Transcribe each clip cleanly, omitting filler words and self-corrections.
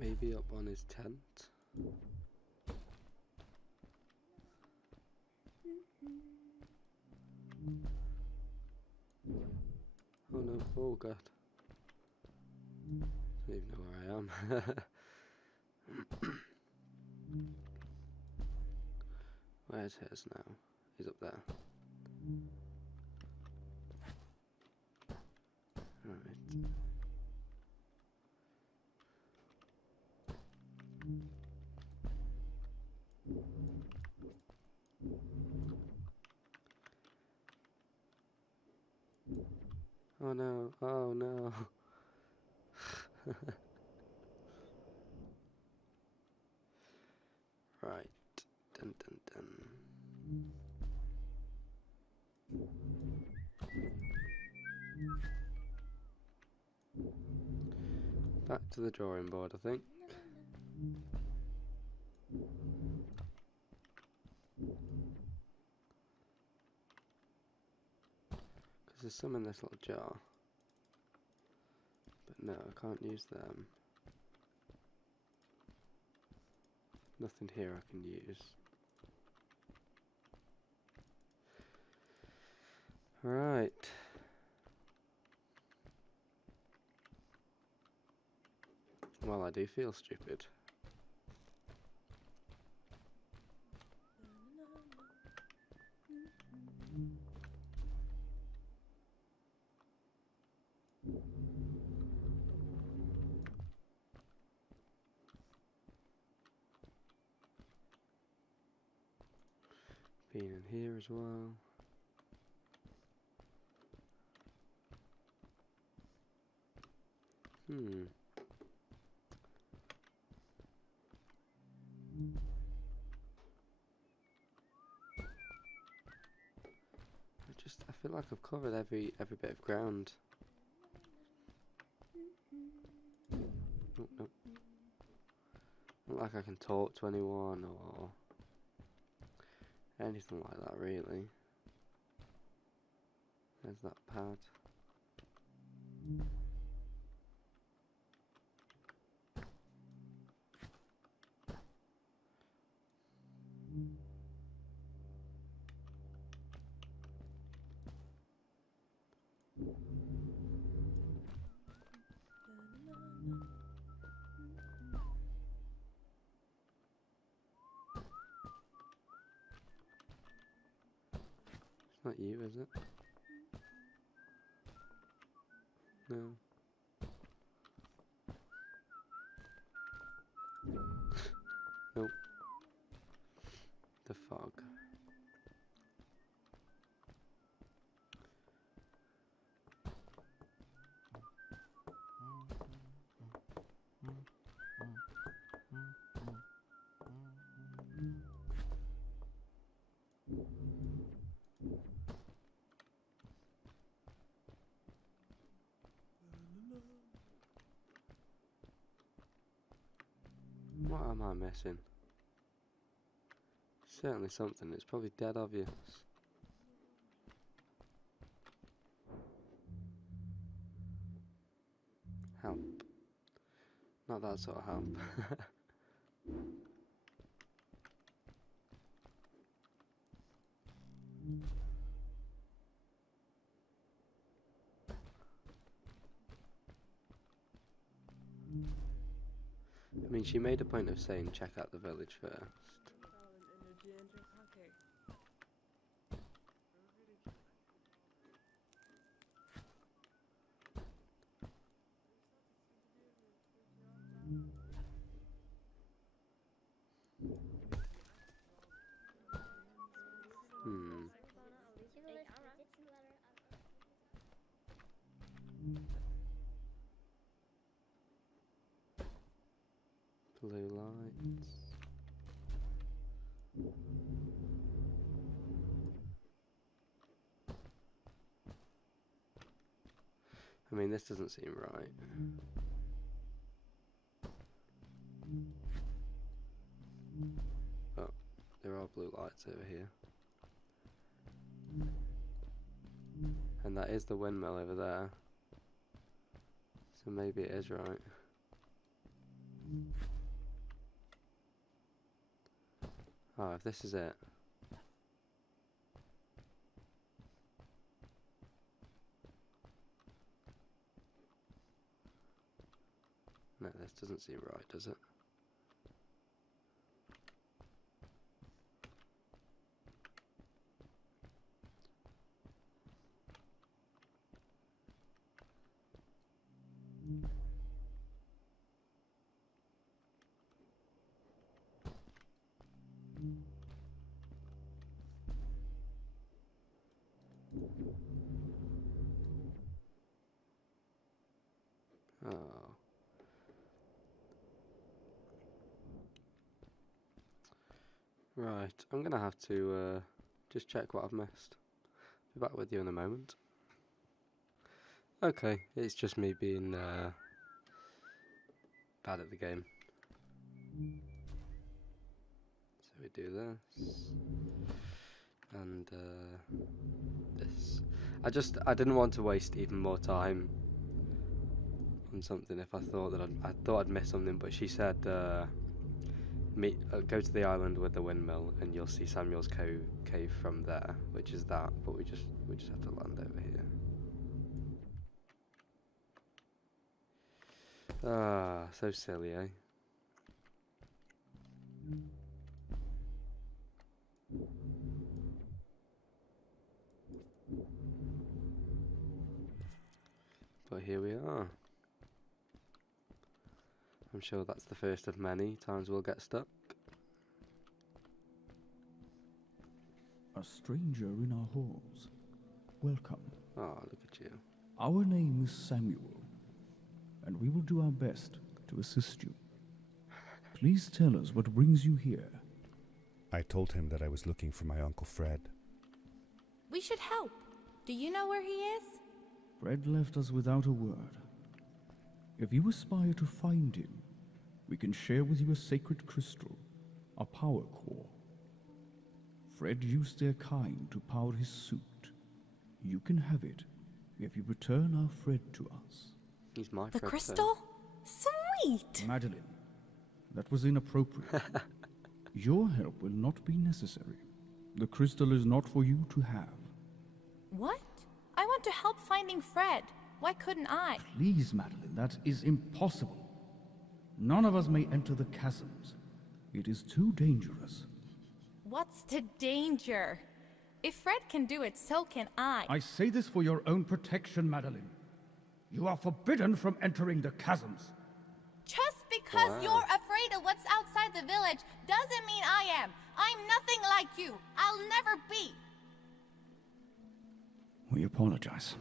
Maybe up on his tent. Oh no, oh god. I don't even know where I am. Where's his now? He's up there. Right. Oh no, oh no. Right. Dun dun dun. Back to the drawing board, I think. Because there's some in this little jar. But no, I can't use them. Nothing here I can use. Right. Well, I do feel stupid. Being in here as well. I feel like I've covered every bit of ground. Oh, no. Not like I can talk to anyone or anything like that, really. There's that pad. It's not you, is it? No. Nope. The fog. What am I missing? Certainly something. It's probably dead obvious. Help. Not that sort of help. I mean, she made a point of saying check out the village first. Blue lights. I mean, this doesn't seem right. Oh, there are blue lights over here. And that is the windmill over there. So maybe it is right. Oh, if this is it. No, this doesn't seem right, does it? Oh. Right, I'm gonna have to just check what I've missed. Be back with you in a moment. Okay, it's just me being bad at the game. So we do this and this. I didn't want to waste even more time on something if I thought that I'd miss something, but she said go to the island with the windmill and you'll see Samuel's cave from there, which is that. But we just have to land over here. Ah, so silly, eh? But here we are. I'm sure that's the first of many times we'll get stuck. A stranger in our halls. Welcome. Oh, look at you. Our name is Samuel, and we will do our best to assist you. Please tell us what brings you here. I told him that I was looking for my Uncle Fred. We should help. Do you know where he is? Fred left us without a word. If you aspire to find him, we can share with you a sacred crystal, a power core. Fred used their kind to power his suit. You can have it if you return our Fred to us. He's my The Fred, crystal? Sweet! Madeline, that was inappropriate. Your help will not be necessary. The crystal is not for you to have. What? I want to help finding Fred. Why couldn't I? Please, Madeline, that is impossible. None of us may enter the chasms. It is too dangerous. What's the danger? If Fred can do it, so can I. I say this for your own protection, Madeline. You are forbidden from entering the chasms. Just because Wow. you're afraid of what's outside the village doesn't mean I am. I'm nothing like you. I'll never be. We apologize.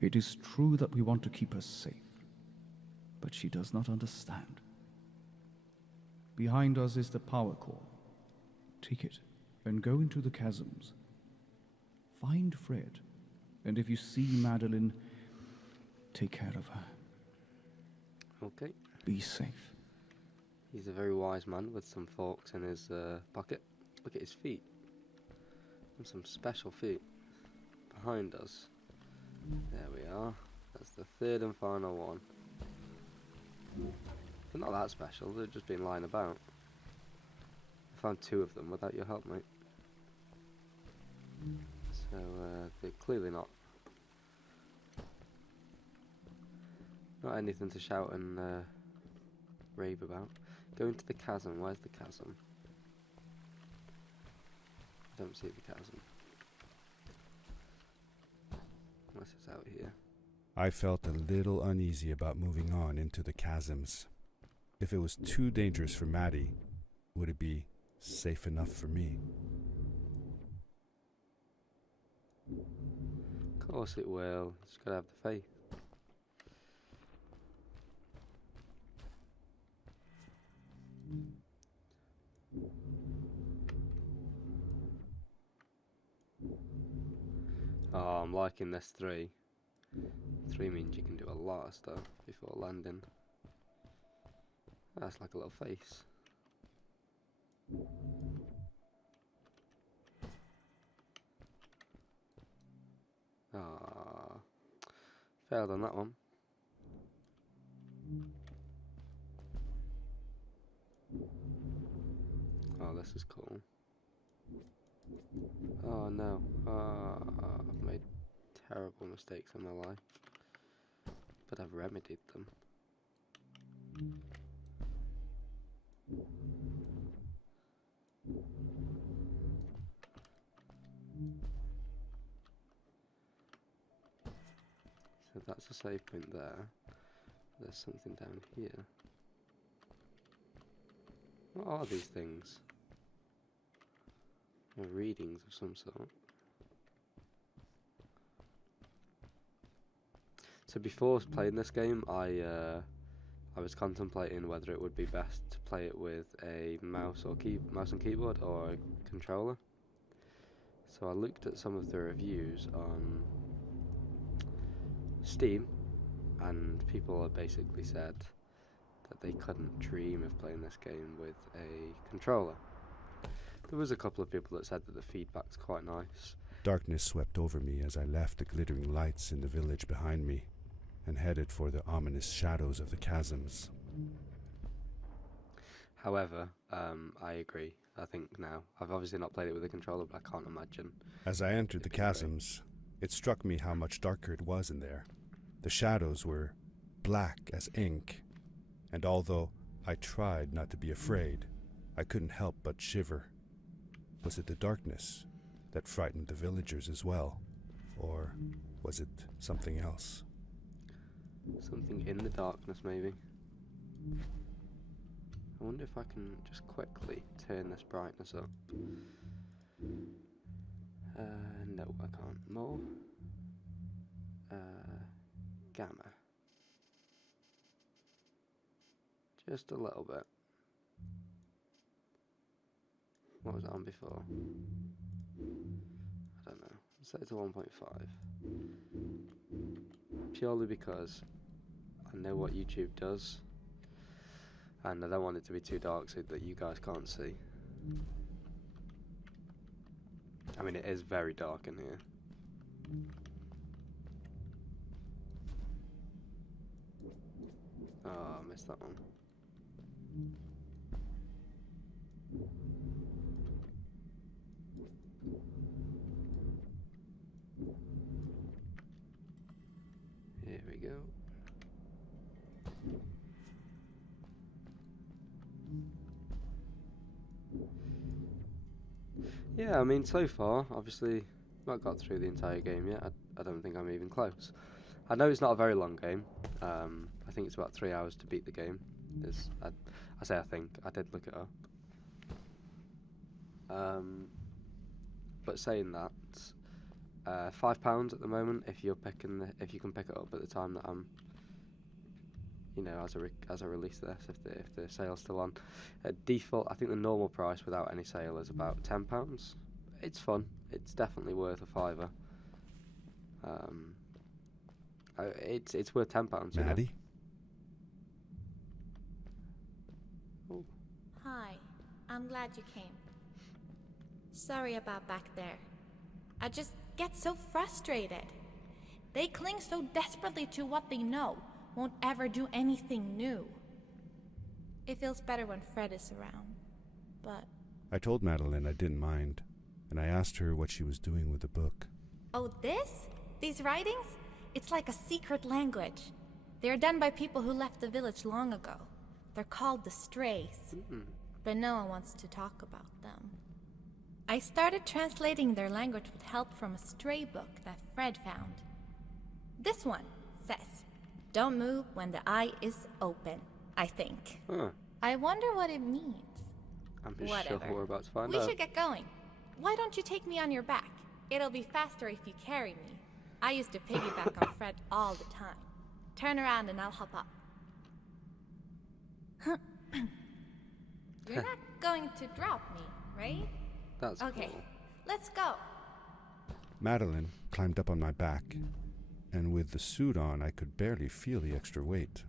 It is true that we want to keep her safe, but she does not understand. Behind us is the power core. Take it and go into the chasms. Find Fred, and if you see Madeline, take care of her. Okay. Be safe. He's a very wise man with some forks in his pocket. Look at his feet. And some special feet. Behind us. There we are. That's the third and final one. They're not that special, they've just been lying about. I found 2 of them without your help, mate. So, they're clearly not anything to shout and rave about. Go into the chasm. Where's the chasm? I don't see the chasm. Unless it's out here. I felt a little uneasy about moving on into the chasms. If it was too dangerous for Maddie, would it be safe enough for me? Of course it will. Just gotta have the faith. Oh, I'm liking this 3. 3 means you can do a lot of stuff before landing. That's like a little face. Failed on that one. Oh, this is cool. Oh no. I've made terrible mistakes in my life. But I've remedied them. So that's a save point there. There's something down here. What are these things? They're readings of some sort. So before playing this game, I was contemplating whether it would be best to play it with a mouse and keyboard or a controller. So I looked at some of the reviews on Steam, and people have basically said that they couldn't dream of playing this game with a controller. There was a couple of people that said that the feedback's quite nice. Darkness swept over me as I left the glittering lights in the village behind me and headed for the ominous shadows of the chasms. However, I agree. I think now, I've obviously not played it with a controller, but I can't imagine. As I entered the chasms, it struck me how much darker it was in there. The shadows were black as ink, and although I tried not to be afraid, I couldn't help but shiver. Was it the darkness that frightened the villagers as well? Or was it something else? Something in the darkness, maybe. I wonder if I can just quickly turn this brightness up. No, I can't. More. Gamma. Just a little bit. What was it on before? I don't know. Set it to 1.5. Purely because I know what YouTube does, and I don't want it to be too dark so that you guys can't see. I mean, it is very dark in here. Oh, I missed that one. Here we go. Yeah, I mean, so far, obviously, not got through the entire game yet. I don't think I'm even close. I know it's not a very long game. I think it's about 3 hours to beat the game. I say I think. I did look it up. But saying that, £5 at the moment if you can pick it up at the time that I'm, as I release this, if the sale's still on. At default, I think the normal price without any sale is about £10. It's fun. It's definitely worth a fiver. It's worth £10. Maddie? Oh. Hi, I'm glad you came. Sorry about back there. I just get so frustrated. They cling so desperately to what they know, won't ever do anything new. It feels better when Fred is around, but... I told Madeline I didn't mind, and I asked her what she was doing with the book. Oh, this? These writings? It's like a secret language. They're done by people who left the village long ago. They're called the Strays. But no one wants to talk about them. I started translating their language with help from a stray book that Fred found. This one says, "Don't move when the eye is open," I think. Huh. I wonder what it means. I'm Whatever. sure we're about to find We out. should get going. Why don't you take me on your back? It'll be faster if you carry me. I used to piggyback on Fred all the time. Turn around and I'll hop up. You're not going to drop me, right? That's Okay, cool. let's go. Madeline climbed up on my back, and with the suit on, I could barely feel the extra weight.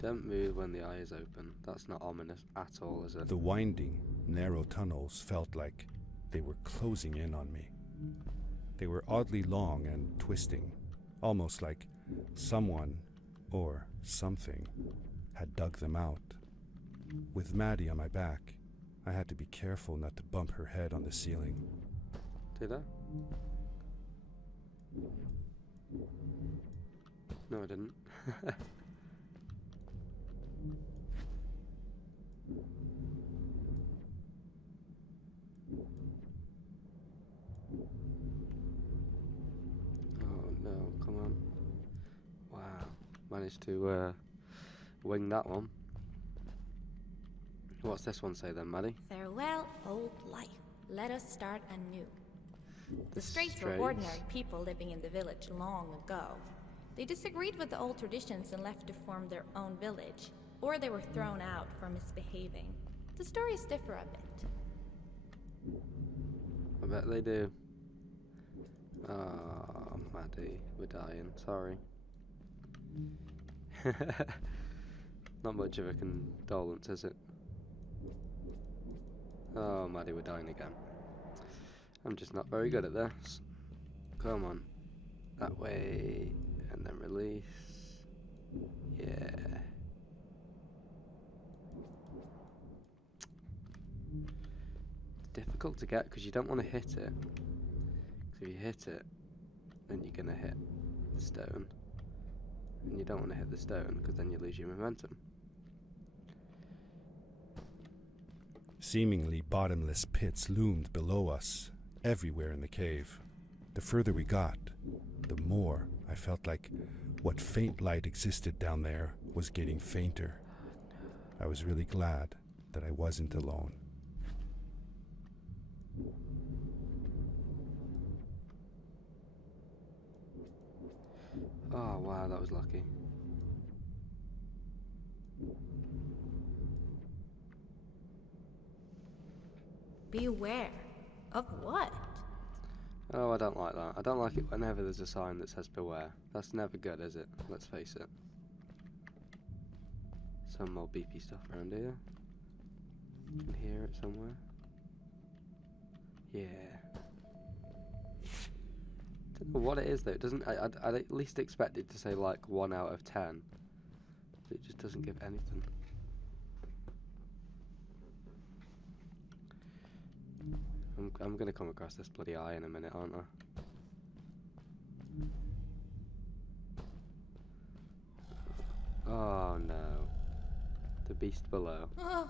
Don't move when the eye is open. That's not ominous at all, is it? The winding, narrow tunnels felt like they were closing in on me. They were oddly long and twisting, almost like someone or something had dug them out. With Maddie on my back, I had to be careful not to bump her head on the ceiling. Did I? No, I didn't. Oh no, come on. Wow. Managed to wing that one. What's this one say then, Maddie? Farewell, old life. Let us start anew. The Strays were Strays. ordinary people living in the village long ago. They disagreed with the old traditions and left to form their own village, or they were thrown out for misbehaving. The stories differ a bit. I bet they do. Oh, Maddie, we're dying. Sorry. Not much of a condolence, is it? Oh, Maddie, we're dying again. I'm just not very good at this. Come on. That way. And then release. Yeah. It's difficult to get because you don't want to hit it. Because if you hit it, then you're going to hit the stone. And you don't want to hit the stone because then you lose your momentum. Seemingly bottomless pits loomed below us, everywhere in the cave. The further we got, the more I felt like what faint light existed down there was getting fainter. I was really glad that I wasn't alone. Oh, wow, that was lucky. Beware. Of what? Oh, I don't like that. I don't like it whenever there's a sign that says beware. That's never good, is it? Let's face it. Some more beepy stuff around here. You can hear it somewhere. Yeah. Don't know what it is though. It doesn't. I'd at least expect it to say like 1 out of 10. But it just doesn't give anything. I'm gonna come across this bloody eye in a minute, aren't I? Oh no. The beast below. Oh,